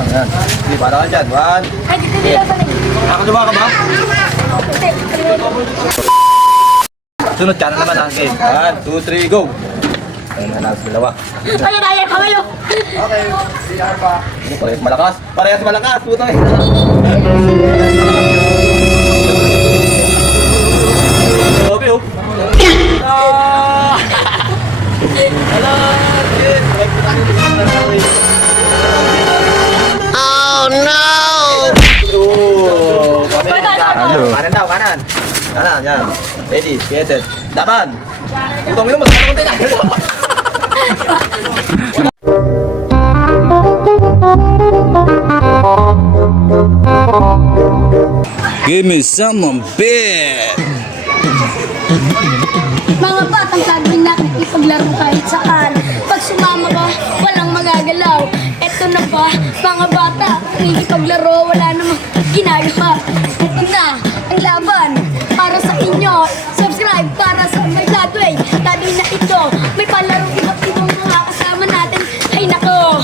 lang yan. Sige, para ka dyan. One. Ay, dito nila sa Nakakagawa ka ba? Sunod ka na naman ang game. One, two, three, go! Ayun na lang sa dalawa. Ano tayo? Kamayo! Ano, Parehas malakas. Parehas malakas. Putang ina. Grabe oh. Ah! Hello, Ano? kanan kanan. Yan. Ready, created. Daban. Putang ina, masakit ako tayo. Give me someone big. Mga batang gagawin natin ipaglaro kahit saan. Pag sumama ka, walang magagalaw. Eto na ba, mga bata, paglaro, wala namang ginagawa. Laban para sa inyo. Subscribe para sa may Dadway. Dati na ito, may palaro iba't ibang mga kasama natin. Ay nako,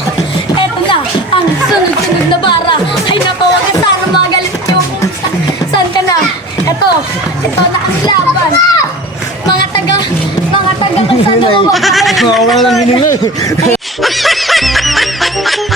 eto na, ang sunod-sunod na bara. Ay nako, wag ka sana magalit sa- saan ka na. Eto, eto na ang laban. Mga taga, mga taga kung saan ako magkain. Wala lang hininga eh. Kaya